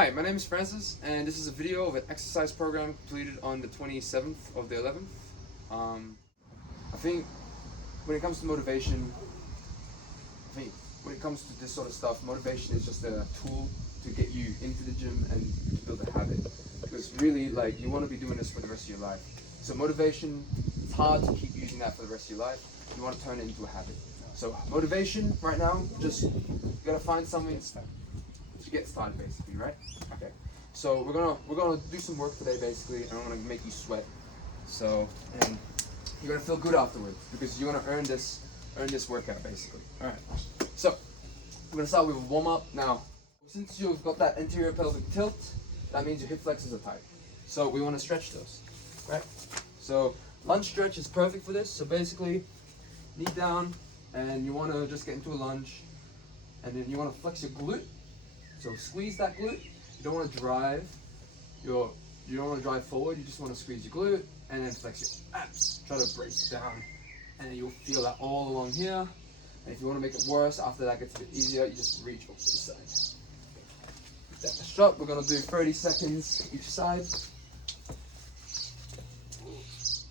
Hi, my name is Francis, and this is a video of an exercise program completed on the 27th of the 11th. I think when it comes to motivation, when it comes to this sort of stuff, motivation is just a tool to get you into the gym and to build a habit. Because really, like, you want to be doing this for the rest of your life. So motivation, it's hard to keep using that for the rest of your life. You want to turn it into a habit. So motivation right now, just you gotta find something to get started, basically, right? Okay. So we're gonna do some work today, basically, and I'm gonna make you sweat. So and you're gonna feel good afterwards because you're gonna earn this workout, basically. All right. So we're gonna start with a warm up. Now, since you've got that anterior pelvic tilt, that means your hip flexors are tight. So we want to stretch those, right? So lunge stretch is perfect for this. So basically, knee down, and you want to just get into a lunge, and then you want to flex your glute. So squeeze that glute. You don't want to drive you don't want to drive forward. You just want to squeeze your glute and then flex your abs. Try to brace down, and you'll feel that all along here. And if you want to make it worse, after that gets a bit easier, you just reach over to the side. That's the shot. We're gonna do 30 seconds each side.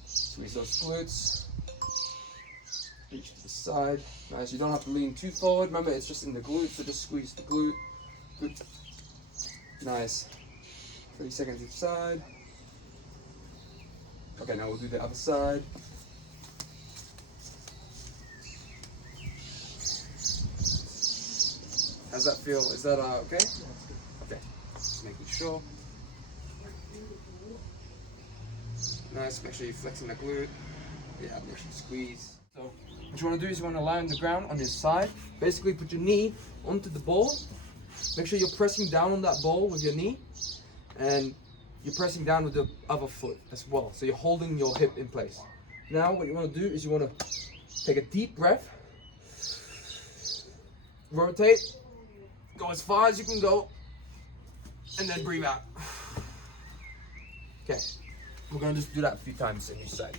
Squeeze those glutes. Reach to the side. Nice. You don't have to lean too forward. Remember, it's just in the glute, so just squeeze the glute. Good. Nice. 30 seconds each side. Okay, now we'll do the other side. How's that feel? Is that okay? Okay. Just making sure. Nice. Make sure you're flexing the glute. Yeah, make sure you squeeze. So what you want to do is you want to lie on the ground on your side. Basically, put your knee onto the ball. Make sure you're pressing down on that ball with your knee, and you're pressing down with the other foot as well. So you're holding your hip in place. Now, what you want to do is you want to take a deep breath, rotate, go as far as you can go, and then breathe out. Okay, we're gonna just do that a few times on each side.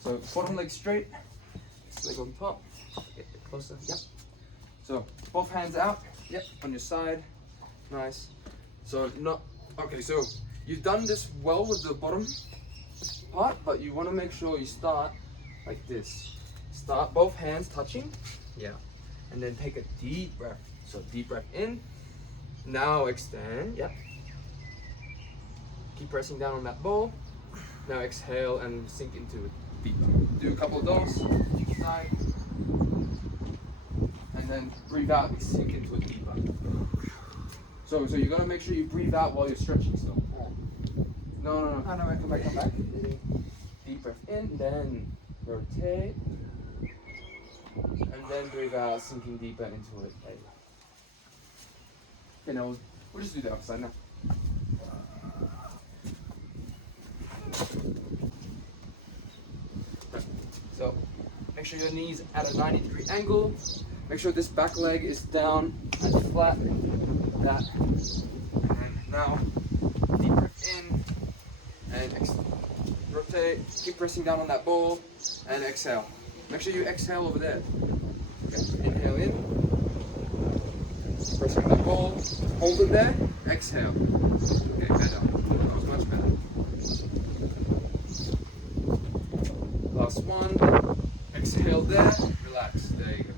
So bottom leg straight, leg on top, get a bit closer, yep. So both hands out, yep, on your side, nice. So so you've done this well with the bottom part, but you want to make sure you start like this. Start both hands touching, yeah, and then take a deep breath. So deep breath in, now extend, yep. Keep pressing down on that ball. Now exhale and sink into it deeper. Do a couple of those, side, and then breathe out and sink into it deeper. So you gotta make sure you breathe out while you're stretching still. No. I know, come back. Deep breath in, then rotate, and then breathe out, sinking deeper into it. Okay, now we'll just do the other side now. So make sure your knees at a 90-degree angle. Make sure this back leg is down and flat. That. And now deep breath in and rotate. Keep pressing down on that ball and exhale. Make sure you exhale over there. Okay. Inhale in. Pressing that ball. Hold it there. Exhale. Okay, better. That was much better. Last one. Exhale there. Relax. There you go.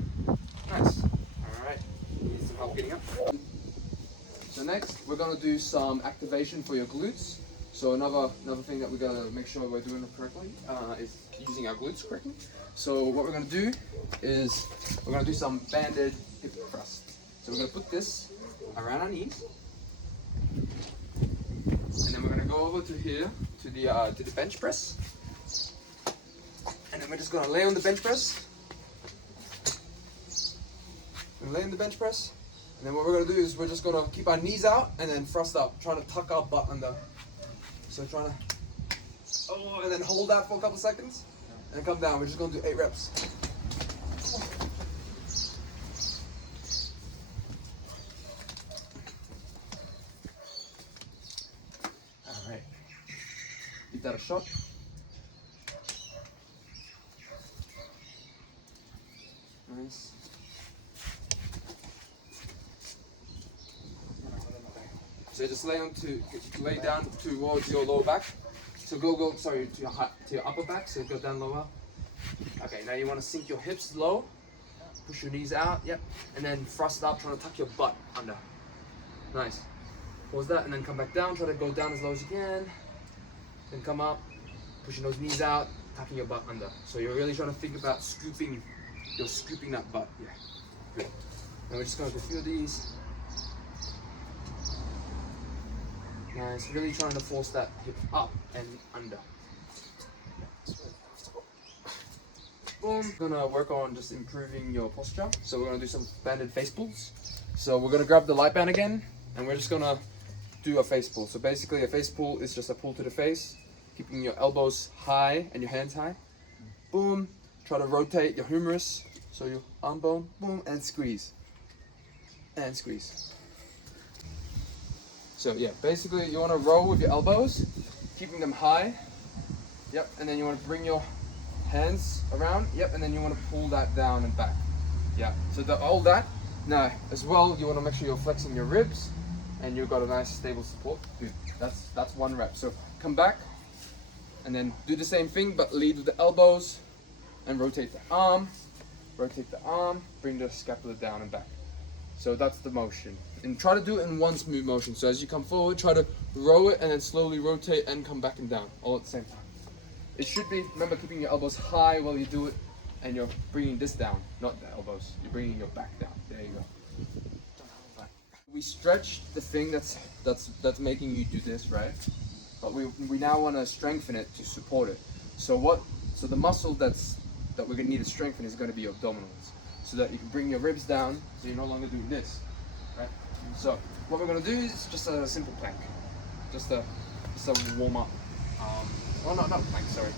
Nice. Alright. Need some help getting up. So next we're gonna do some activation for your glutes. So another thing that we gotta make sure we're doing it correctly is using our glutes correctly. So what we're gonna do is we're gonna do some banded hip thrust. So we're gonna put this around our knees, and then we're gonna go over to here to the bench press, and then we're just gonna lay on the bench press. We're gonna lay on the bench press, and then what we're gonna do is we're just gonna keep our knees out and then thrust up, trying to tuck our butt under. So trying to, and then hold that for a couple seconds, and come down. We're just gonna do 8 reps. All right, give that a shot. Nice. So just lay down towards your lower back. So go, sorry, to your upper back, so go down lower. Okay, now you want to sink your hips low, push your knees out, yep, and then thrust up, trying to tuck your butt under. Nice. Pause that, and then come back down, try to go down as low as you can. Then come up, pushing those knees out, tucking your butt under. So you're really trying to think about scooping, you're scooping that butt, yeah. Good. And we're just going to do a few of these. Nice, really trying to force that hip up and under. Boom. We're gonna work on just improving your posture. So we're gonna do some banded face pulls. So we're gonna grab the light band again, and we're just gonna do a face pull. So basically a face pull is just a pull to the face, keeping your elbows high and your hands high. Boom. Try to rotate your humerus, so your arm bone, boom, and squeeze. And squeeze. So yeah, basically you want to roll with your elbows, keeping them high. Yep, and then you want to bring your hands around. Yep, and then you want to pull that down and back. Yeah, so all that. Now, as well, you want to make sure you're flexing your ribs and you've got a nice stable support. Good, that's one rep. So come back and then do the same thing, but lead with the elbows and rotate the arm, bring the scapula down and back. So that's the motion. And try to do it in one smooth motion. So as you come forward, try to row it and then slowly rotate and come back and down, all at the same time. It should be, remember, keeping your elbows high while you do it, and you're bringing this down, not the elbows. You're bringing your back down. There you go. We stretch the thing that's making you do this, right? But we now want to strengthen it to support it. So the muscle that we're gonna need to strengthen is going to be your abdominals, so that you can bring your ribs down, so you're no longer doing this, right? So what we're going to do is just a simple plank, just a warm up. Well, not a plank, sorry.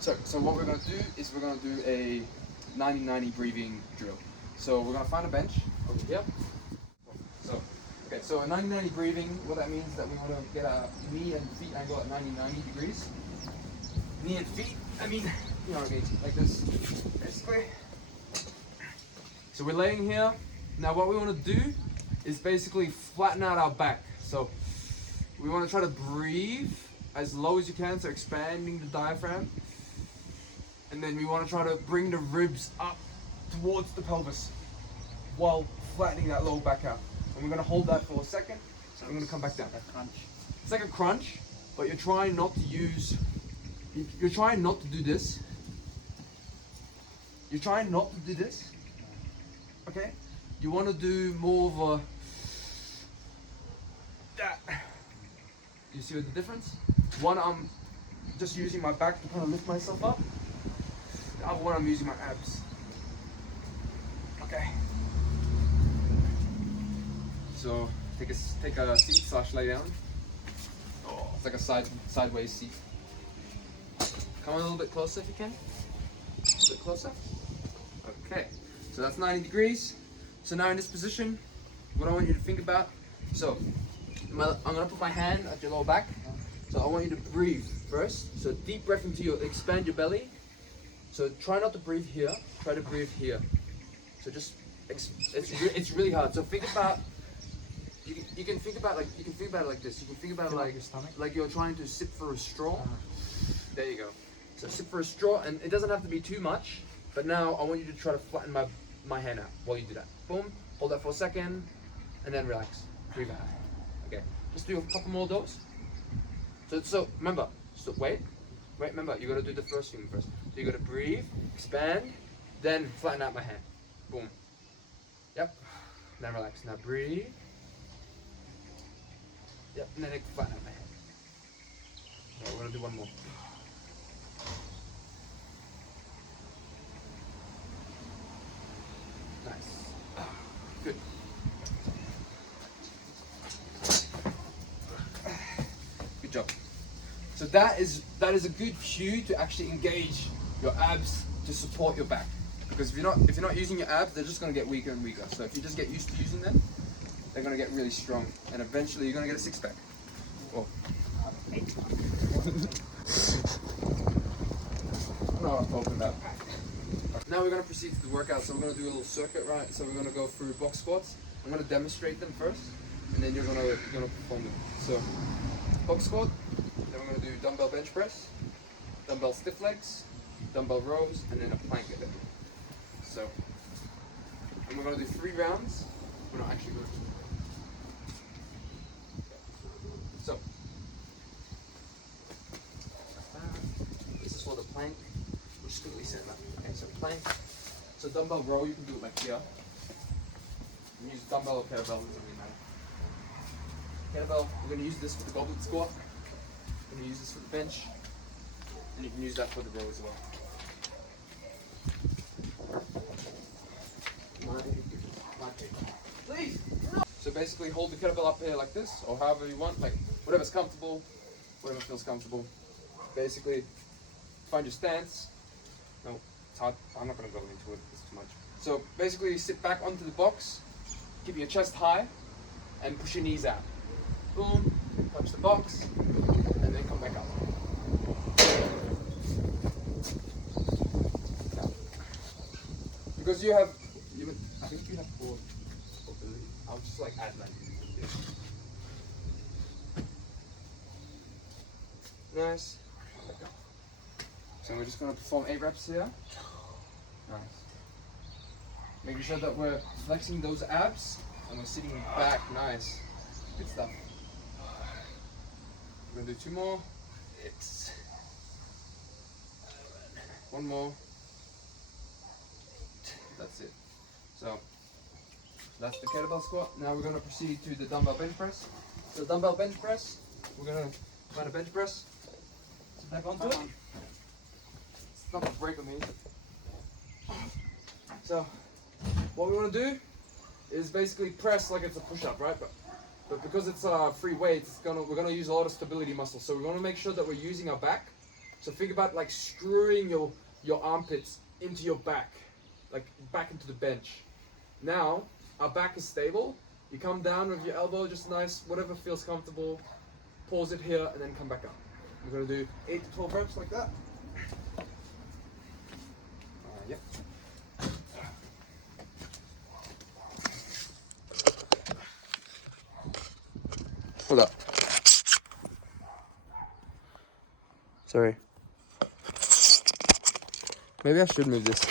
So what we're going to do is we're going to do a 90-90 breathing drill. So we're going to find a bench over here. So a 90-90 breathing, what that means is that we want to get our knee and feet angle at 90-90 degrees. Knee and feet, I mean, you know what I mean, like this, basically. So we're laying here. Now what we want to do is basically flatten out our back. So we want to try to breathe as low as you can, so expanding the diaphragm. And then we want to try to bring the ribs up towards the pelvis while flattening that lower back out. And we're going to hold that for a second, and we're going to come back down. It's like a crunch, but you're trying not to do this. You're trying not to do this. Okay? You want to do more of a that. You see what the difference? One, I'm just using my back to kind of lift myself up. The other one, I'm using my abs. Okay. So take a seat / lay down. Oh, it's like a sideways seat. Come a little bit closer if you can. A little bit closer. Okay. So that's 90 degrees. So now in this position, what I want you to think about. So I'm gonna put my hand at your lower back. So I want you to breathe first. So deep breath expand your belly. So try not to breathe here. Try to breathe here. So just it's really hard. So think about. You can think about it like this. You can think about it like you're trying to sip for a straw. There you go. So sip for a straw, and it doesn't have to be too much. But now I want you to try to flatten my hand out while you do that. Boom. Hold that for a second, and then relax. Breathe out. Okay. Just do a couple more of those. So remember. So wait. Remember, you gotta do the first thing first. So you gotta breathe, expand, then flatten out my hand. Boom. Yep. Now relax. Now breathe. Yep. And then flatten out my hand. Alright, we're gonna do one more. Nice. Good. Good job. So that is a good cue to actually engage your abs to support your back. Because if you're not using your abs, they're just gonna get weaker and weaker. So if you just get used to using them, they're gonna get really strong, and eventually you're gonna get a six-pack. Oh. No, I'm talking about. Now we're gonna proceed to the workout. So we're gonna do a little circuit, right? So we're gonna go through box squats. I'm gonna demonstrate them first. and then you're gonna perform them. So box squat, then we're gonna do dumbbell bench press, dumbbell stiff legs, dumbbell rows, and then a plank at it. So, and we're gonna do 3 rounds. We're not actually going to. So, this is for the plank. We're just quickly setting up. Okay, so plank. So dumbbell row, you can do it like here. You can use dumbbell or kettlebell, doesn't really matter. Kettlebell, we're going to use this for the goblet squat. We're going to use this for the bench. And you can use that for the row as well. Please! So basically hold the kettlebell up here like this, or however you want, like whatever's comfortable, whatever feels comfortable. Basically, find your stance. No, it's hard. I'm not going to go into it, it's too much. So basically sit back onto the box, keep your chest high, and push your knees out. Boom, touch the box, and then come back up. Because you have, I think you have 4 ability. I'll just like add like this. Nice. So we're just going to perform 8 reps here. Nice. Making sure that we're flexing those abs and we're sitting back. Nice. Good stuff. We're going to do 2 more. It's 1 more. That's it. So that's the kettlebell squat. Now we're going to proceed to the dumbbell bench press. So dumbbell bench press, we're going to find a bench press. Sit back onto it. It's not going to break on me. So what we want to do is basically press like it's a push-up, right? But because it's free weight, we're gonna use a lot of stability muscles. So we want to make sure that we're using our back. So think about like screwing your armpits into your back, like back into the bench. Now our back is stable. You come down with your elbow, just nice, whatever feels comfortable. Pause it here and then come back up. We're gonna do 8 to 12 reps like that. Yep. Hold up. Sorry. Maybe I should move this.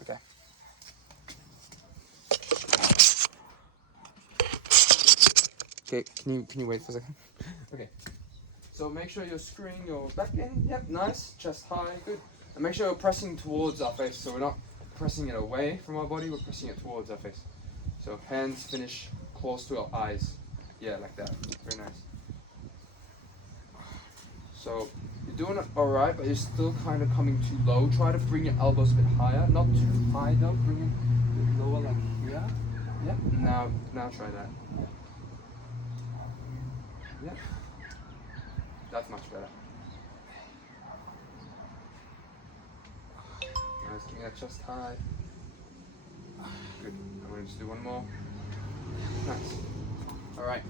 Okay. Okay, can you wait for a second? Okay. So make sure you're screwing your back in. Yep, nice. Chest high, good. And make sure you're pressing towards our face. So we're not pressing it away from our body, we're pressing it towards our face. So hands finish close to our eyes. Yeah, like that. Very nice. So you're doing it alright, but you're still kind of coming too low. Try to bring your elbows a bit higher. Not too high though. Bring it a bit lower like here. Yeah. Now try that. Yeah. That's much better. Nice, keeping that chest high. Good. I'm going to just do 1 more. Nice. Alright.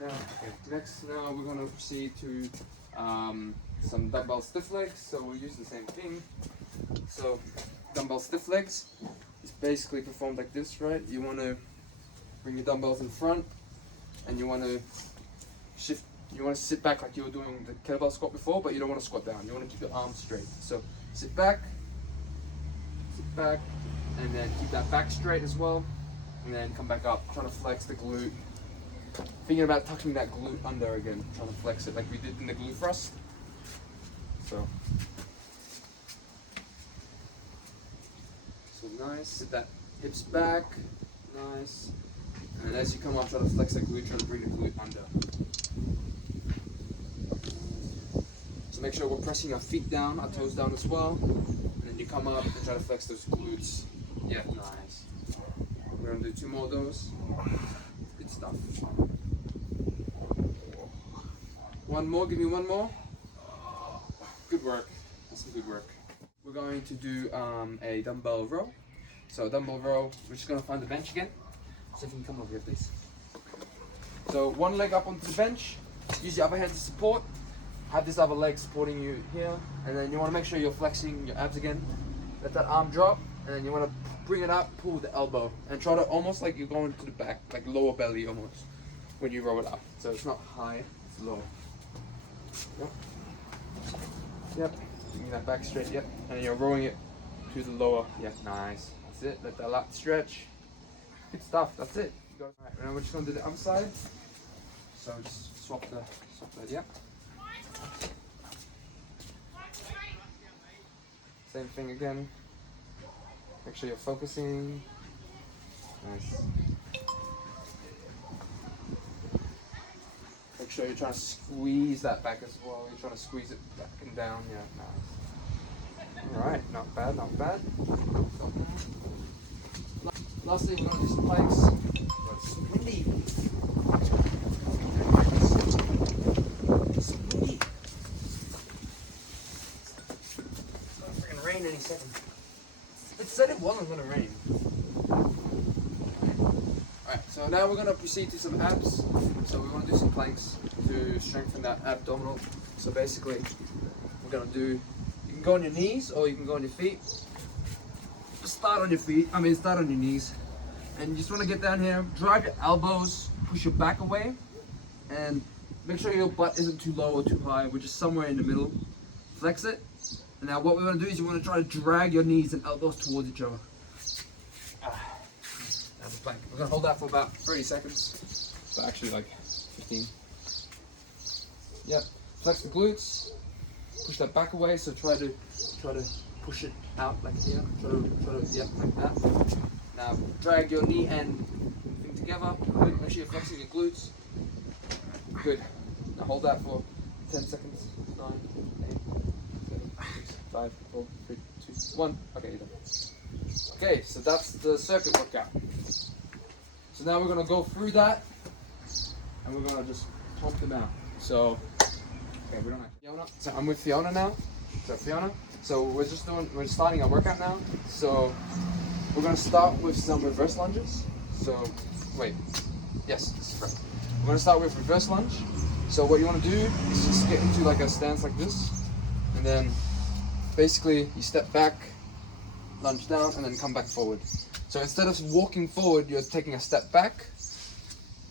Now we're going to proceed to some dumbbell stiff legs. So we'll use the same thing. So dumbbell stiff legs is basically performed like this, right? You want to bring your dumbbells in front and you want to shift. You want to sit back like you were doing the kettlebell squat before, but you don't want to squat down. You want to keep your arms straight. So sit back, and then keep that back straight as well. And then come back up, trying to flex the glute. Thinking about tucking that glute under again, trying to flex it like we did in the glute thrust. So nice, sit that hips back, nice. And as you come up, try to flex that glute, try to bring the glute under. So make sure we're pressing our feet down, our toes down as well. And then you come up and try to flex those glutes. Yeah, nice. We're gonna do 2 more of those. Good stuff. 1 more, give me 1 more. Good work, that's some good work. We're going to do a dumbbell row. So dumbbell row, we're just gonna find the bench again. So if you can come over here, please. So 1 leg up onto the bench, use your other hand to support. Have this other leg supporting you here, and then you want to make sure you're flexing your abs again. Let that arm drop, and then you want to bring it up, pull with the elbow, and try to almost like you're going to the back, like lower belly almost, when you roll it up. So it's not high, it's low. Yep. Yep. Bring that back straight. Yep. And then you're rolling it to the lower. Yep. Nice. That's it. Let that lat stretch. Good stuff. That's it. Alright, now we're just gonna do the other side. So just swap the. Yep. Same thing again. Make sure you're focusing. Nice. Make sure you're trying to squeeze that back as well. You're trying to squeeze it back and down. Yeah, nice. Alright, not bad, not bad. Lastly, we're going to do some planks. It's windy. It's windy. It's going to freaking rain any second. It said it wasn't going to rain. Alright, so now we're going to proceed to some abs. So we want to do some planks to strengthen that abdominal. So basically, we're going to do, you can go on your knees or you can go on your feet. Just start on your feet, start on your knees. And you just want to get down here, drive your elbows, push your back away, and make sure your butt isn't too low or too high. We're just somewhere in the middle. Flex it. And now what we want to do is you want to try to drag your knees and elbows towards each other. That's a plank. We're going to hold that for about 30 seconds. So actually like 15. Yep. Flex the glutes. Push that back away. So try to push it out like here. Try to yep, like that. Now drag your knee and thing together. Good. Make sure you're flexing your glutes. Good. Now hold that for 10 seconds. 9, 8, 7, 6, 5, 4, 3, 2, 1. Okay, you're done. Okay, so that's the circuit workout. So now we're gonna go through that, and we're gonna just pump them out. So, okay, we don't have Fiona. So I'm with Fiona now. So Fiona. So we're starting our workout now. So we're gonna start with some reverse lunges. So, wait, yes, this is right. We're gonna start with reverse lunge. So what you wanna do is just get into like a stance like this, and then basically you step back, lunge down, and then come back forward. So instead of walking forward, you're taking a step back,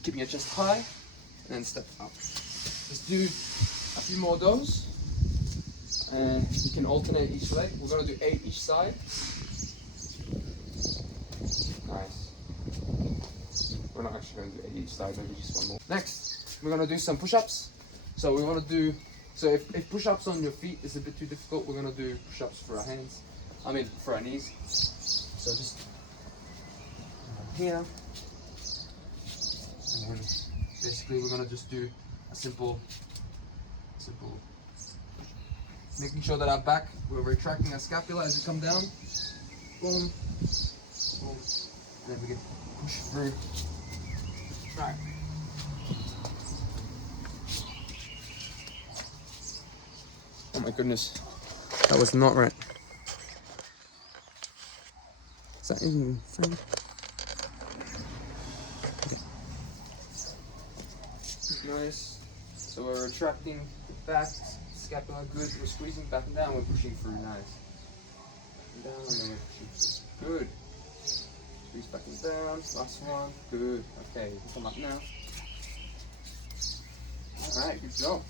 keeping your chest high, and then step up. Let's do a few more of those. And you can alternate each leg. We're going to do 8 each side. Nice. We're not actually going to do 8 each side, maybe just one more. Next, we're going to do some push-ups. So we want to do, so if push-ups on your feet is a bit too difficult, we're going to do push-ups for our hands. For our knees. So just here. And then basically we're going to just do a simple, making sure that our back, we're retracting our scapula as we come down. Boom, boom. And then we can push through. Right. Oh my goodness. That was not right. Is that in frame? Okay. Nice. So we're retracting the back, scapula good. We're squeezing back and down. We're pushing through. Nice. Down and then we're pushing through. Good. Squeeze back and down. Last one. Good. Okay. Come up now. All right. Good job.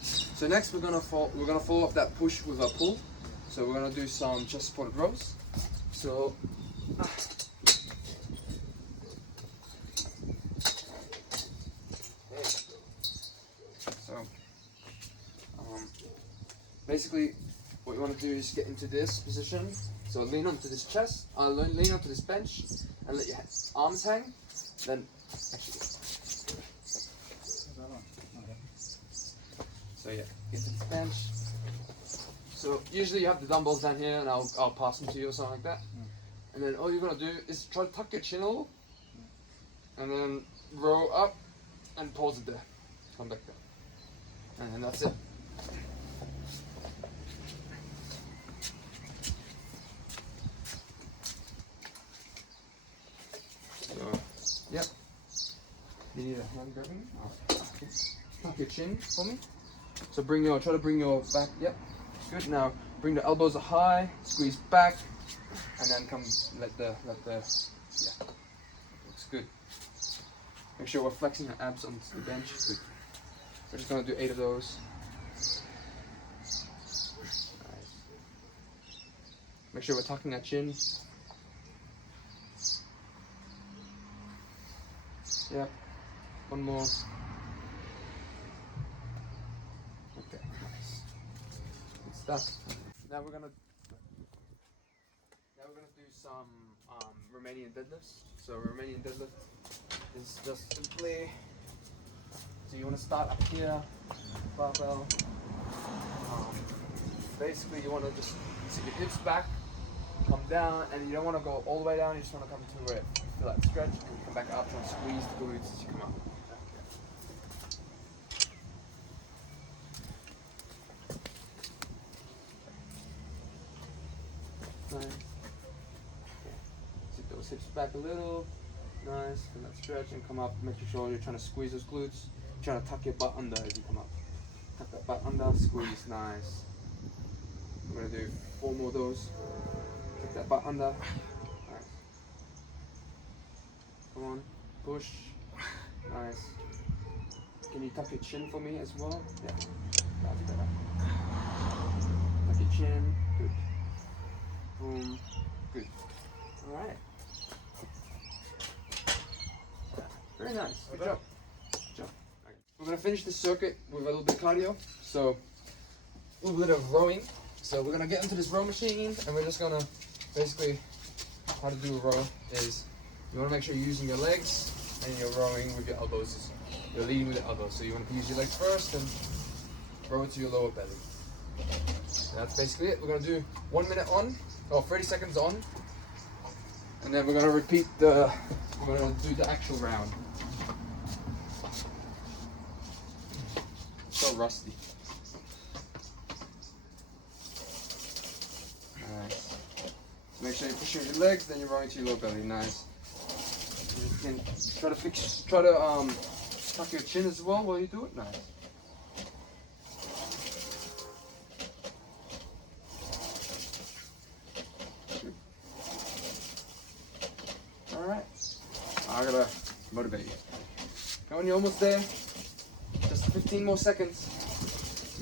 So next we're gonna follow up that push with a pull. So we're gonna do some chest supported rows. So basically what you want to do is get into this position. So lean onto this chest, lean onto this bench, and let your arms hang. Then actually. So yeah, get to this bench. So usually you have the dumbbells down here, and I'll pass them to you or something like that. And then all you're gonna do is try to tuck your chin a little, and then roll up and pause it there. Come back down, and then that's it. So, yep. You need a hand grabbing. Okay. Tuck your chin for me. So try to bring your back. Yep. Good. Now bring the elbows high. Squeeze back. and then come let the yeah, looks good. Make sure we're flexing our abs on the bench. Good. We're just gonna do 8 of those. Nice. Make sure we're tucking our chin. Yep. One more. Okay, nice. Good stuff. Now we're gonna do some Romanian deadlifts. So Romanian deadlift is just simply, so you want to start up here, barbell. Basically you want to just sit your hips back, come down, and you don't want to go all the way down, you just want to come to where you feel that stretch, and you come back up, try and squeeze the glutes as you come up. Nice. Sit those hips back a little. Nice. And that stretch and come up. Make sure you're trying to squeeze those glutes. You're trying to tuck your butt under as you come up. Tuck that butt under, squeeze. Nice. I'm going to do 4 more of those. Tuck that butt under. Nice. Come on. Push. Nice. Can you tuck your chin for me as well? Yeah. That's better. Tuck your chin. Good. Boom. Good. Alright. Very nice. Good job. Good job. Okay. We're going to finish this circuit with a little bit of cardio. So, a little bit of rowing. So, we're going to get into this row machine and we're just going to basically, how to do a row is you want to make sure you're using your legs and you're rowing with your elbows. You're leading with the elbows. So, you want to use your legs first and row it to your lower belly. And that's basically it. We're going to do 1 minute on, or 30 seconds on, and then we're going to repeat we're going to do the actual round. So rusty. Nice. Make sure you're pushing your legs, then you're rowing to your lower belly. Nice. And you can try to tuck your chin as well while you do it. Nice. Alright, I gotta motivate you. Come on, you're almost there. Just 15 more seconds.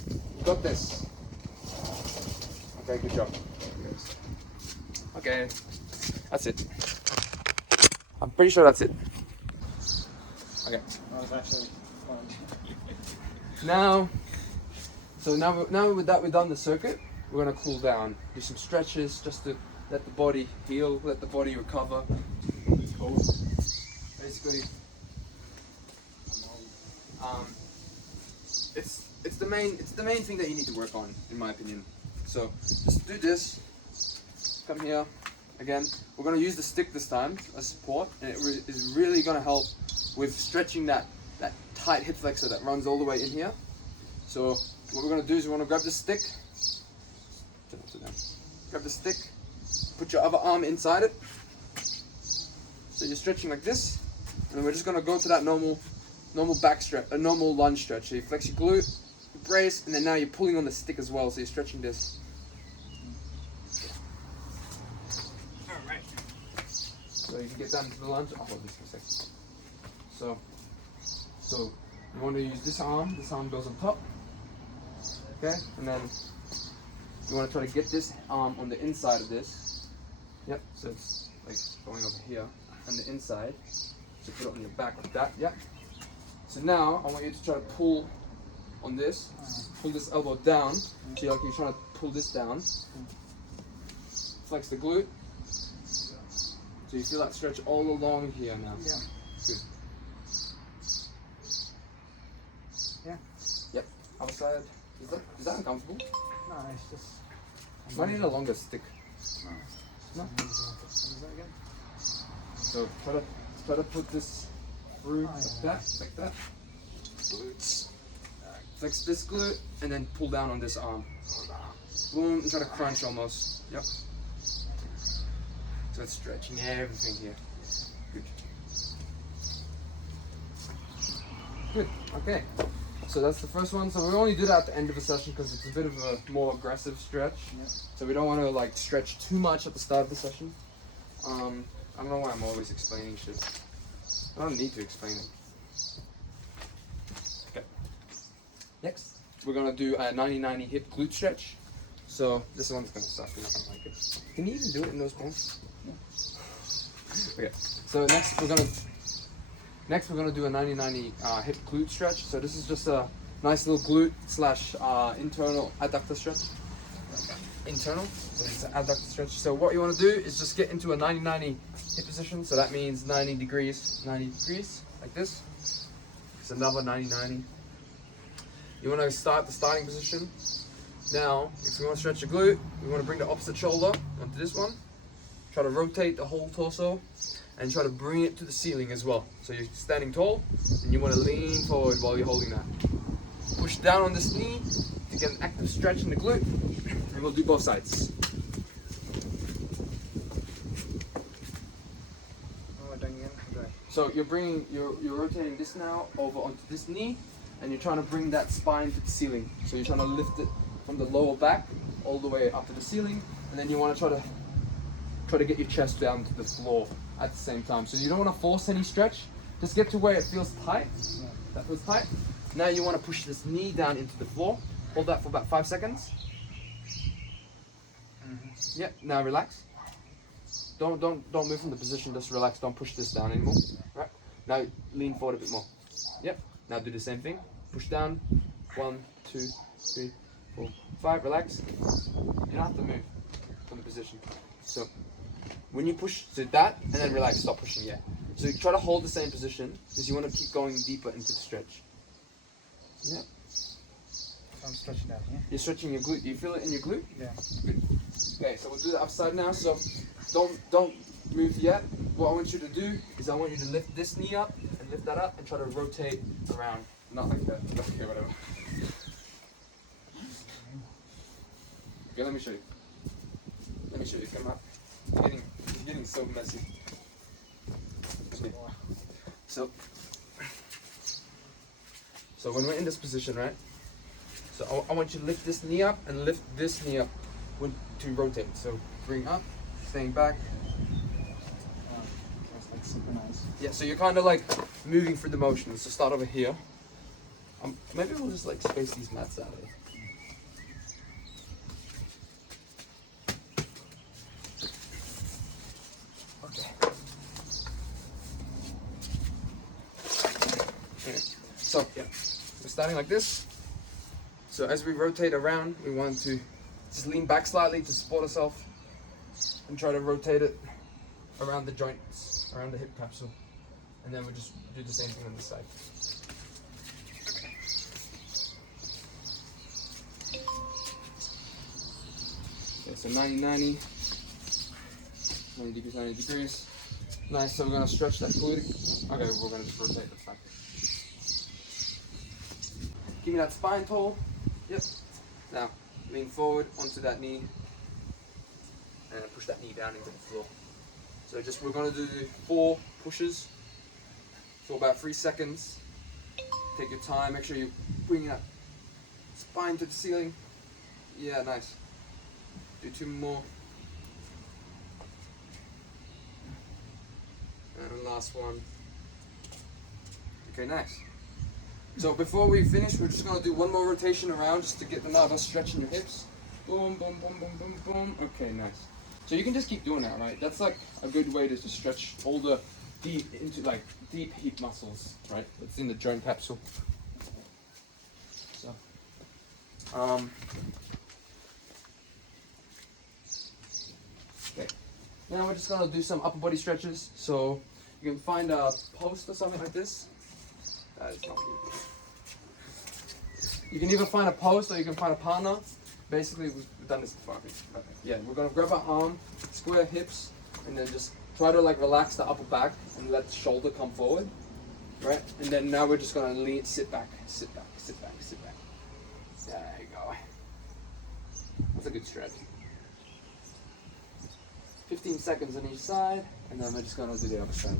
You got this. Okay, good job. Okay, that's it. I'm pretty sure that's it. Okay. That was actually fun. Now with that we've done the circuit, we're gonna cool down. Do some stretches just to let the body heal, let the body recover. Basically, it's the main thing that you need to work on, in my opinion. So just do this. Come here. Again, we're going to use the stick this time as support, and it is really going to help with stretching that tight hip flexor that runs all the way in here. So what we're going to do is we want to grab the stick. Grab the stick. Put your other arm inside it. So you're stretching like this, and then we're just going to go to that normal back stretch, a normal lunge stretch. So you flex your glute, you brace, and then now you're pulling on the stick as well. So you're stretching this. All right. So you can get down to the lunge. I'll hold this for a second. So you want to use this arm. This arm goes on top. Okay, and then you want to try to get this arm on the inside of this. Yep. So it's like going over here on the inside. So put it on your back like that. Yep. So now I want you to try to pull on this. Pull this elbow down. So you're trying to pull this down. Flex the glute. So you feel that stretch all along here now. Yeah. Good. Yeah. Yep. Other side. Is that uncomfortable? No, it's just. Might need a longer stick. No. No? What is that again? So try to put this through like that. Glutes. Flex this glute and then pull down on this arm. Boom, and try to crunch almost. Yep. So it's stretching everything here. Good. Good. Okay. So that's the first one. So we only do that at the end of a session because it's a bit of a more aggressive stretch. Yeah. So we don't want to like stretch too much at the start of the session. I don't know why I'm always explaining shit. I don't need to explain it. Okay. Next, we're gonna do a 90-90 hip glute stretch. So this one's gonna suck. You're not gonna like it. Can you even do it in those pants? Okay. So next we're gonna do a 90-90 hip glute stretch. So this is just a nice little glute slash internal adductor stretch. Internal, so it's an adductor stretch. So what you want to do is just get into a 90-90 hip position. So that means 90 degrees, like this. It's another 90-90. You want to start the starting position. Now, if you want to stretch your glute, you want to bring the opposite shoulder onto this one. Try to rotate the whole torso and try to bring it to the ceiling as well. So you're standing tall and you want to lean forward while you're holding that. Push down on this knee to get an active stretch in the glute, and we'll do both sides. What am I doing again? Okay. So you're rotating this now over onto this knee, and you're trying to bring that spine to the ceiling. So you're trying to lift it from the lower back all the way up to the ceiling, and then you want to try to get your chest down to the floor at the same time. So you don't want to force any stretch. Just get to where it feels tight. Yeah. That feels tight. Now you want to push this knee down into the floor. Hold that for about 5 seconds. Mm-hmm. Yeah. Now relax. Don't move from the position. Just relax. Don't push this down anymore. Right. Now lean forward a bit more. Yep. Now do the same thing. Push down. 1, 2, 3, 4, 5. Relax. You don't have to move from the position. So when you push to that and then relax, stop pushing. Yeah. So you try to hold the same position because you want to keep going deeper into the stretch. Yeah. So I'm stretching down here. You're stretching your glute. Do you feel it in your glute? Yeah. Good. Okay, so we'll do the upside now. So don't move yet. What I want you to do is I want you to lift this knee up and lift that up and try to rotate around. Not like that. Okay, whatever. Okay, let me show you. Let me show you. Come up. It's getting so messy. Okay. So when we're in this position, right? So I want you to lift this knee up and lift this knee up to rotate. So bring up, staying back. That's like super nice. Yeah, so you're kind of like moving through the motion. So start over here. Maybe we'll just like space these mats out here. Okay. Okay. So yeah, we're starting like this. So as we rotate around, we want to just lean back slightly to support ourselves and try to rotate it around the joints, around the hip capsule. And then we just do the same thing on this side. Okay, so 90 degrees, 90 degrees. Nice, so we're gonna stretch that glute. Okay, we're gonna just rotate, that's fine. Give me that spine tall. Yep. Now, lean forward onto that knee and push that knee down into the floor. So we're gonna do 4 pushes for about 3 seconds. Take your time, make sure you bring that spine to the ceiling. Yeah, nice. Do 2 more. And last one. Okay, nice. So before we finish, we're just gonna do 1 more rotation around just to get another stretch in your hips. Boom, boom, boom, boom, boom, boom. Okay, nice. So you can just keep doing that, right? That's like a good way to just stretch all the deep heat muscles, right? That's in the joint capsule. So, okay. Now we're just gonna do some upper body stretches. So you can find a post or something like this. That is not good. You can either find a post or you can find a partner. Basically, we've done this before. Okay. Yeah, we're gonna grab our arm, square hips, and then just try to like relax the upper back and let the shoulder come forward, right? And then now we're just gonna lean, sit back, sit back, sit back, sit back. There you go. That's a good stretch. 15 seconds on each side, and then we're just gonna do the other side.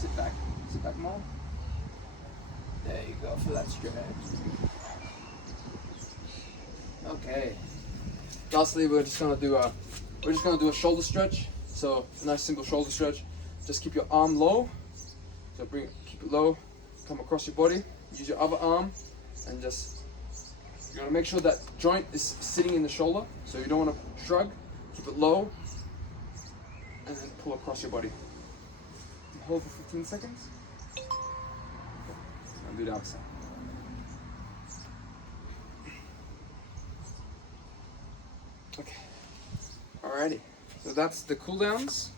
Sit back more. There you go for that stretch. Okay. Lastly, we're just gonna do a shoulder stretch. So a nice simple shoulder stretch. Just keep your arm low. So keep it low. Come across your body. Use your other arm, and just you're gonna make sure that joint is sitting in the shoulder. So you don't want to shrug. Keep it low, and then pull across your body. Hold for 15 seconds. And do the other side. Okay. Alrighty. So that's the cool downs.